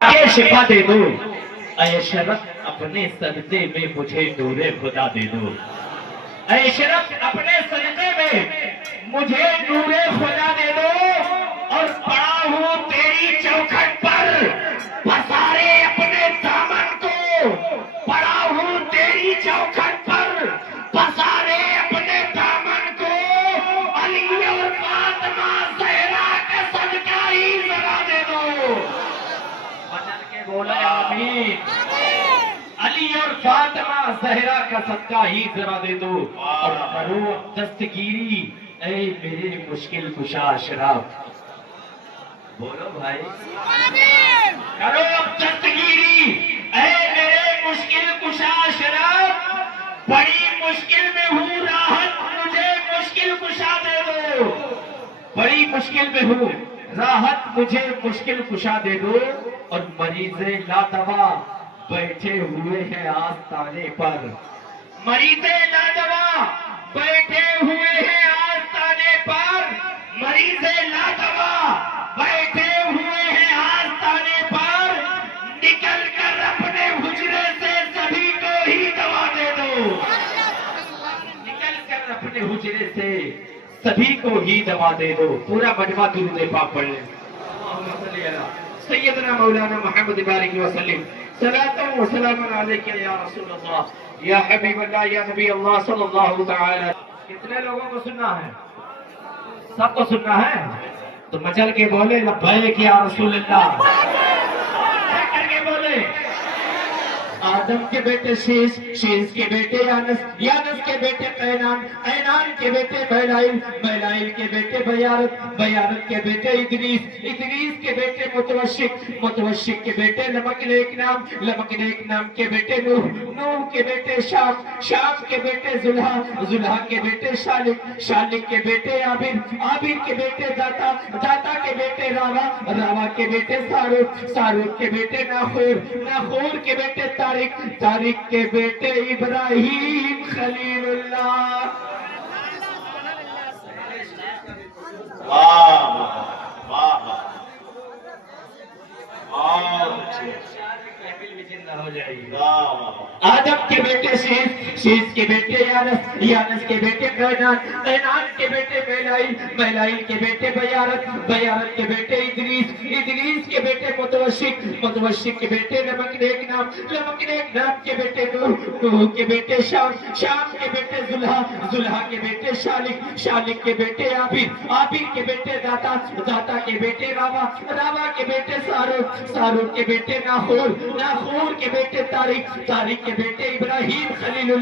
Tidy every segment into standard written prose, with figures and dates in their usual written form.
یہ شفا دے دو اے شرف اپنے صدقے میں مجھے نور خدا دے دو اے شرف اپنے صدقے میں مجھے نور خدا دے دو اور پڑا ہوں تیری چوکھٹ پر پسارے اپنے دامن کو پڑا ہوں تیری چوکھٹ پر پسارے اپنے دامن کو علی اور فاطمہ زہرا کا صدقہ ہی ذرا دے دو بدل کے بولا آمین علی اور فاطمہ زہرا کا صدقہ ہی ذرا دے دو اور کرو دستگیری اے میرے مشکل کشا اشراف بولو بھائی کرو دستگیری اے میرے مشکل کشا اشراف بڑی مشکل میں ہوں راحت مجھے مشکل کشا دے دو بڑی مشکل میں ہوں راحت مجھے مشکل کشا دے دو اور مریض لادوا بیٹھے ہوئے ہیں آستانے پر مریض لادوا بیٹھے ہوئے ہیں آستانے پر مریض لادوا بیٹھے ہوئے ہیں آستانے پر نکل کر اپنے حجرے سے سبھی کو ہی دوا دے دو نکل کر اپنے حجرے سے سبھی کو ہی دوا دے دو پورا مجمع درود پاک پڑھ لیں سیدنا مولانا محمد بارک وسلم صلاۃ و سلام علیک یا رسول اللہ یا حبیب اللہ یا نبی اللہ صلی اللہ تعالی کتنے لوگوں کو سننا ہے سب کو سننا ہے تو مچل کے بولے لبیک یا رسول اللہ کر کے بولے آدم کے بیٹے شیش شیش کے بیٹے یانس یانس کے بیٹے قینان قینان کے بیٹے بہلائل بہلائل کے بیٹے بیارت بیارت کے بیٹے ادریس ادریس کے بیٹے متوشک متوشک کے بیٹے لمک نیک نام کے بیٹے نوح نوح کے بیٹے شام شام کے بیٹے زلحا زلحا کے بیٹے شالک شالک کے بیٹے عابر عابر کے بیٹے داتا داتا کے بیٹے راوا راوا کے بیٹے ساروق ساروق کے بیٹے ناخور ناخور کے بیٹے طارق کے بیٹے ابراہیم خلیل اللہ آدم کے بیٹے شیش شیش کے بیٹے یانس یانس کے بیٹے قینان قینان کے بیٹے بہلائل بہلائل کے بیٹے بیارت بیارت کے بیٹے ادریس ادریس کے بیٹے متوشک متوشک کے بیٹے لمک نیک نام کے بیٹے نوح نوح کے بیٹے شام شام کے بیٹے زلحا زلحا کے بیٹے شالک شالک کے بیٹے عابر عابر کے بیٹے داتا داتا کے بیٹے راوا راوا کے بیٹے ساروق ساروق کے بیٹے ناخور ناخور کے بیٹے طارق طارق کے بیٹے ابراہیم خلیل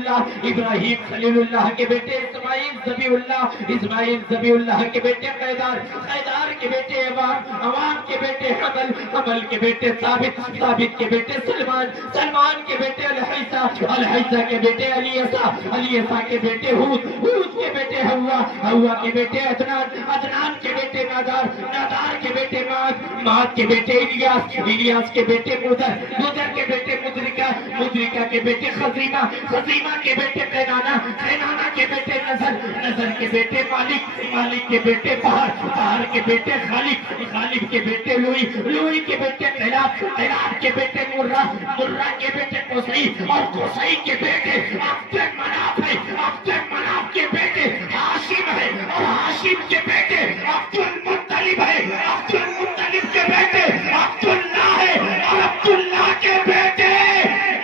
اللہ کے بیٹے اسماعیل ذبیح اللہ کے بیٹے قیدار قیدار کے بیٹے عوام عوام کے بیٹے حمل حمل کے بیٹے ثابت ثابت کے بیٹے سلمان سلمان کے بیٹے الحیثہ الحیثہ کے بیٹے الیسا الیسا کے بیٹے ہود ہود کے بیٹے ہوا ہوا کے بیٹے عدنان عدنان کے بیٹے نادار نادار کے بیٹے معاد معاد کے بیٹے الیاس الیاس کے بیٹے مدر مدر کے بیٹے مدرکہ مدرکہ کے بیٹے خزیمہ خزیمہ کے بیٹے قینانہ قینانہ کے بیٹے نظر نظر کے بیٹے مالک مالک کے بیٹے بہر بہر کے بیٹے خالق خالق کے بیٹے لوئی لوئی کے بیٹے قلاب قلاب کے بیٹے مرہ مرہ کے بیٹے قصی اور قصی کے بیٹے عبد مناف ہے عبد مناف کے بیٹے ہاشم ہے اور ہاشم کے بیٹے عبد المطلب ہے عبد المطلب کے بیٹے عبداللہ ہے اور عبداللہ کے بیٹے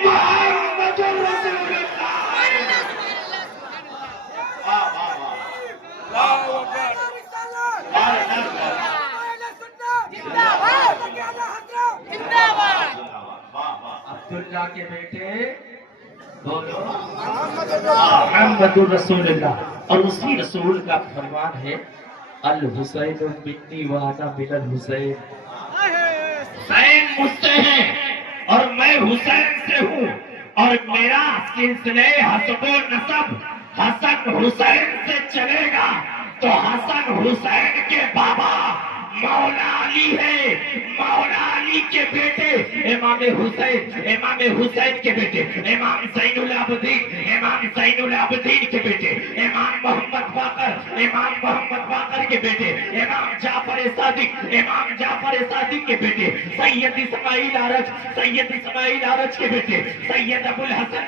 محمد رسول عبداللہ کے بیٹے بولو محمد رسول اللہ اور اسی رسول کا فرمان ہے الحسین منی وانا من الحسین حسین مجھ سے ہے اور میں حسین سے ہوں اور میرا سلسلے حسب و نسب حسن حسین سے چلے گا تو حسن حسین کے بابا مولا علی ہے، مولا علی کے بیٹے امام حسین کے بیٹے امام زین العابدین کے بیٹے امام محمد باقر کے بیٹے امام جعفر صادق کے بیٹے سید اسماعیل عارج کے بیٹے سید ابو الحسن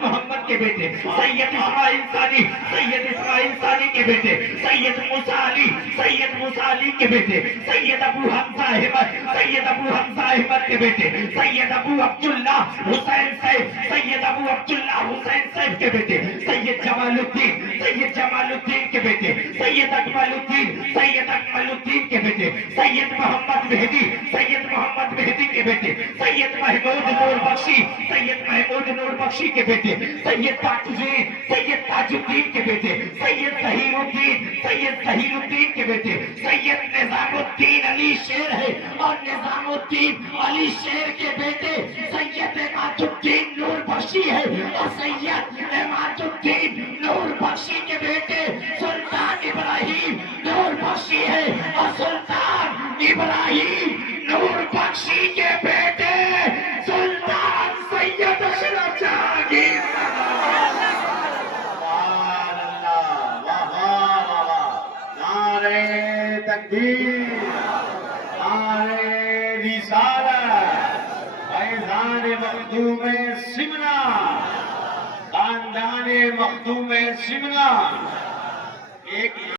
محمد کے بیٹے سید اسماعیل ثانی کے بیٹے سید موسیٰ علی کے بیٹے سید ابو حمزہ احمد کے بیٹے سید ابو عبداللہ حسین صاحب کے بیٹے سید جمال الدین کے بیٹے سید اکمل الدین کے بیٹے سید محمد مہدی کے بیٹے سید محمود نور بخشی کے بیٹے سید تاج الدین کے بیٹے سید ظہیر الدین کے بیٹے سید نظام الدین علی شیر ہے اور نظام الدین علی شیر کے بیٹے سید عماد الدین نور بخشی ہے اور سید عماد الدین نور بخشی کے بیٹے سلطان ابراہیم نور بخشی ہے اور سلطان ابراہیم نور بخشی کے بیٹے سلطان سید اشرف جہانگیر تکبیر، نعرہ رسالت، فیضان مخدوم سمنا، خاندان مخدوم سمنا. ایک